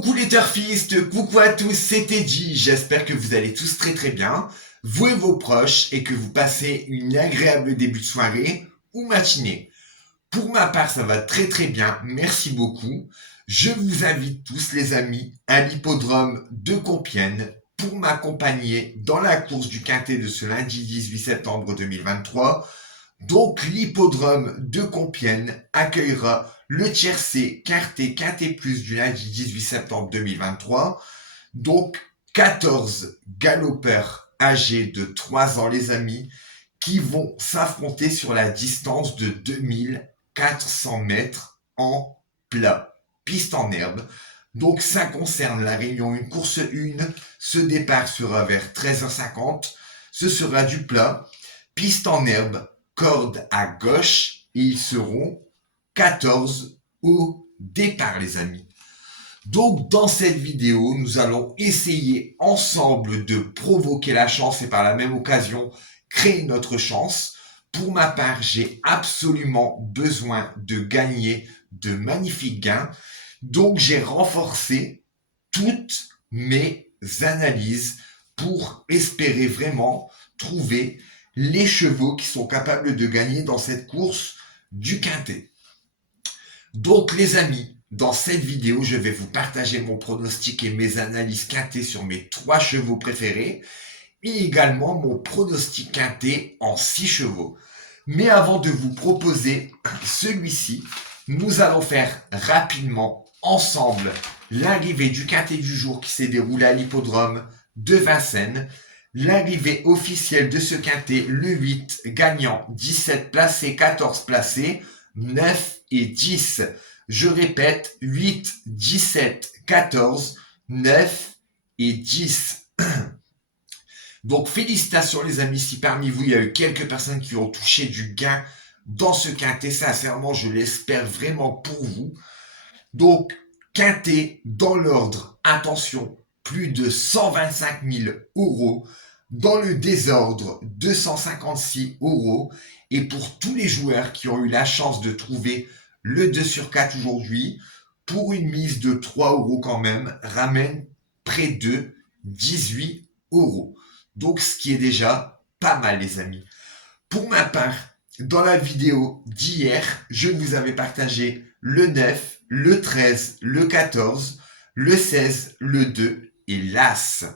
Coucou les turfistes, coucou à tous, c'est Teddy, j'espère que vous allez tous très très bien, vous et vos proches, et que vous passez une agréable début de soirée ou matinée. Pour ma part, ça va très très bien, merci beaucoup. Je vous invite tous les amis à l'hippodrome de Compiègne pour m'accompagner dans la course du Quintet de ce lundi 18 septembre 2023. Donc l'hippodrome de Compiègne accueillera le tiercé Quintet Plus du lundi 18 septembre 2023. Donc 14 galopeurs âgés de 3 ans les amis qui vont s'affronter sur la distance de 2400 mètres en plat, piste en herbe. Donc ça concerne la Réunion 1, course 1. Ce départ sera vers 13h50. Ce sera du plat, piste en herbe, corde à gauche, et ils seront 14 au départ les amis. Donc dans cette vidéo, nous allons essayer ensemble de provoquer la chance et par la même occasion créer notre chance. Pour ma part, j'ai absolument besoin de gagner de magnifiques gains. Donc j'ai renforcé toutes mes analyses pour espérer vraiment trouver les chevaux qui sont capables de gagner dans cette course du Quintet. Donc les amis, dans cette vidéo, je vais vous partager mon pronostic et mes analyses Quintet sur mes 3 chevaux préférés et également mon pronostic Quintet en 6 chevaux. Mais avant de vous proposer celui-ci, nous allons faire rapidement ensemble l'arrivée du Quintet du jour qui s'est déroulé à l'hippodrome de Vincennes. L'arrivée officielle de ce Quintet, le 8, gagnant 17 placés, 14 placés, 9 et 10. Je répète, 8, 17, 14, 9 et 10. Donc félicitations les amis, si parmi vous il y a eu quelques personnes qui ont touché du gain dans ce Quintet, sincèrement je l'espère vraiment pour vous. Donc Quintet dans l'ordre, attention, plus de 125 000 euros. Dans le désordre, 256 euros. Et pour tous les joueurs qui ont eu la chance de trouver le 2 sur 4 aujourd'hui, pour une mise de 3 euros quand même, ramène près de 18 euros. Donc ce qui est déjà pas mal les amis. Pour ma part, dans la vidéo d'hier, je vous avais partagé le 9, le 13, le 14, le 16, le 2 et l'As.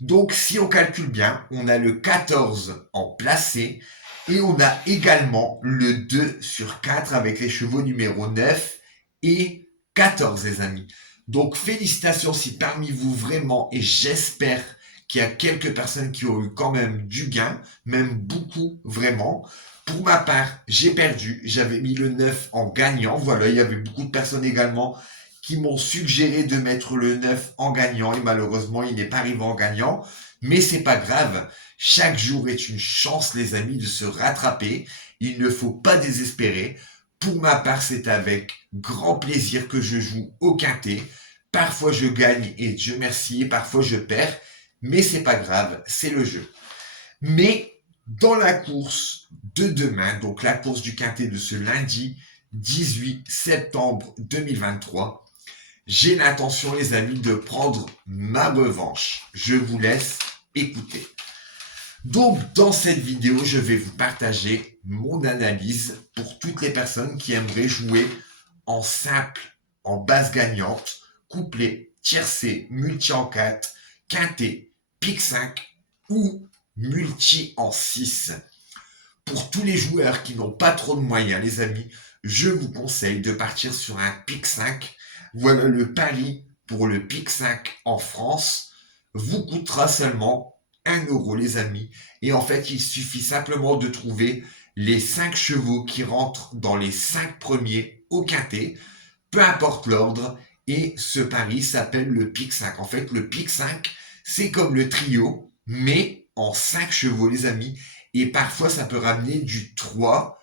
Donc si on calcule bien, on a le 14 en placé et on a également le 2 sur 4 avec les chevaux numéro 9 et 14 les amis. Donc félicitations si parmi vous vraiment, et j'espère qu'il y a quelques personnes qui ont eu quand même du gain, même beaucoup vraiment. Pour ma part, j'ai perdu, j'avais mis le 9 en gagnant, voilà, il y avait beaucoup de personnes également qui m'ont suggéré de mettre le 9 en gagnant et malheureusement il n'est pas arrivé en gagnant, mais c'est pas grave, chaque jour est une chance les amis de se rattraper, il ne faut pas désespérer. Pour ma part c'est avec grand plaisir que je joue au Quintet, parfois je gagne et Dieu merci, et parfois je perds, mais c'est pas grave, c'est le jeu. Mais dans la course de demain, donc la course du Quintet de ce lundi 18 septembre 2023, j'ai l'intention, les amis, de prendre ma revanche. Je vous laisse écouter. Donc, dans cette vidéo, je vais vous partager mon analyse pour toutes les personnes qui aimeraient jouer en simple, en base gagnante, couplet, tiercé, multi en 4, quintet, pique 5 ou multi en 6. Pour tous les joueurs qui n'ont pas trop de moyens, les amis, je vous conseille de partir sur un pique 5. Voilà, le pari pour le pique 5 en France vous coûtera seulement 1 euro les amis. Et en fait, il suffit simplement de trouver les 5 chevaux qui rentrent dans les 5 premiers au Quintet, peu importe l'ordre, et ce pari s'appelle le pique 5. En fait, le pique 5, c'est comme le trio, mais en 5 chevaux les amis. Et parfois, ça peut ramener du 3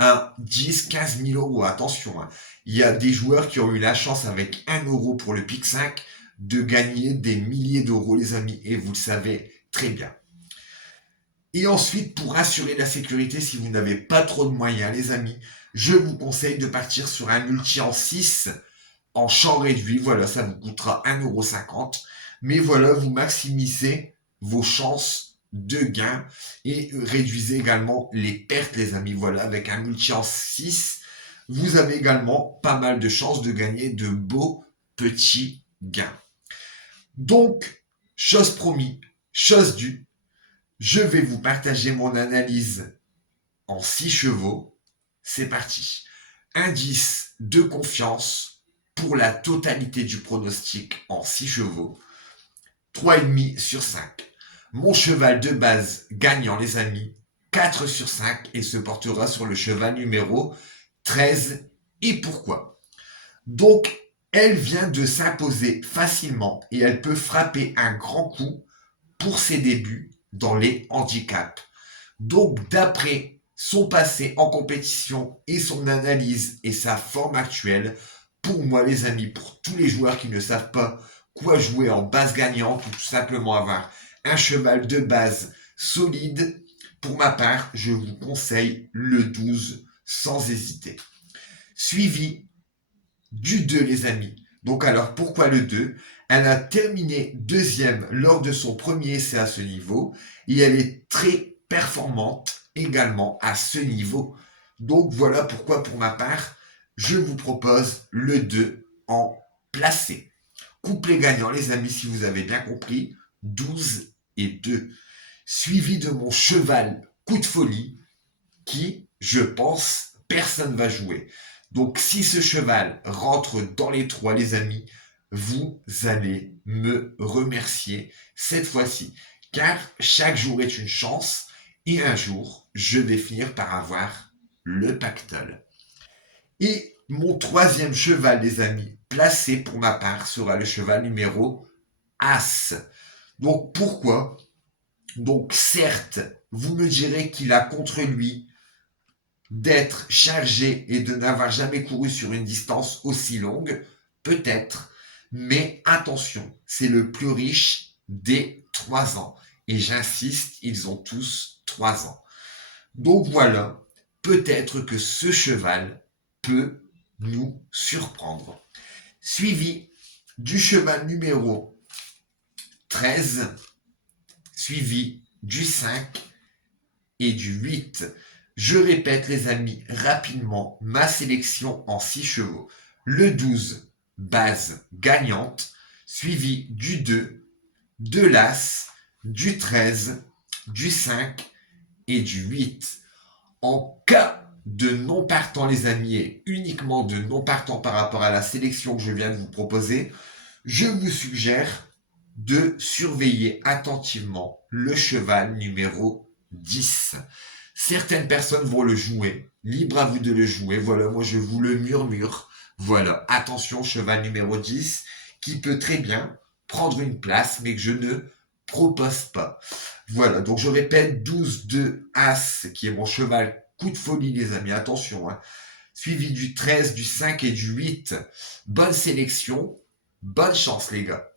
à 10, 15 000 euros. Attention, hein. Il y a des joueurs qui ont eu la chance avec 1 euro pour le pique 5 de gagner des milliers d'euros, les amis, et vous le savez très bien. Et ensuite, pour assurer la sécurité, si vous n'avez pas trop de moyens, les amis, je vous conseille de partir sur un multi en 6 en champ réduit, voilà, ça vous coûtera 1,50 €. Mais voilà, vous maximisez vos chances de gain et réduisez également les pertes, les amis. Voilà, avec un multi en 6, vous avez également pas mal de chances de gagner de beaux petits gains. Donc, chose promis, chose due, je vais vous partager mon analyse en 6 chevaux. C'est parti. Indice de confiance pour la totalité du pronostic en 6 chevaux. 3,5 sur 5. Mon cheval de base gagnant, les amis, 4 sur 5 et se portera sur le cheval numéro 13. Et pourquoi? Donc, elle vient de s'imposer facilement et elle peut frapper un grand coup pour ses débuts dans les handicaps. Donc, d'après son passé en compétition et son analyse et sa forme actuelle, pour moi, les amis, pour tous les joueurs qui ne savent pas quoi jouer en base gagnante ou tout simplement avoir un cheval de base solide, pour ma part, je vous conseille le 12 sans hésiter. Suivi du 2, les amis. Donc alors, pourquoi le 2? Elle a terminé deuxième lors de son premier essai à ce niveau et elle est très performante également à ce niveau. Donc voilà pourquoi, pour ma part, je vous propose le 2 en placé. Couplet gagnant, les amis, si vous avez bien compris, 12 et 2. Suivi de mon cheval coup de folie qui, je pense, personne va jouer. Donc si ce cheval rentre dans les 3, les amis, vous allez me remercier cette fois-ci. Car chaque jour est une chance et un jour, je vais finir par avoir le pactole. Et mon 3e cheval, les amis, placé pour ma part, sera le cheval numéro As. Donc pourquoi? Donc certes, vous me direz qu'il a contre lui d'être chargé et de n'avoir jamais couru sur une distance aussi longue, peut-être, mais attention, c'est le plus riche des 3 ans. Et j'insiste, ils ont tous 3 ans. Donc voilà, peut-être que ce cheval peut nous surprendre. Suivi du cheval numéro 13, suivi du 5 et du 8. Je répète, les amis, rapidement ma sélection en 6 chevaux. Le 12, base gagnante, suivi du 2, de l'As, du 13, du 5 et du 8. En cas de non partant, les amis, et uniquement de non partant par rapport à la sélection que je viens de vous proposer, je vous suggère de surveiller attentivement le cheval numéro 10. Certaines personnes vont le jouer, libre à vous de le jouer, voilà, moi je vous le murmure, voilà, attention, cheval numéro 10, qui peut très bien prendre une place, mais que je ne propose pas. Voilà, donc je répète, 12 de As, qui est mon cheval coup de folie, les amis, attention, hein. Suivi du 13, du 5 et du 8. Bonne sélection, bonne chance, les gars.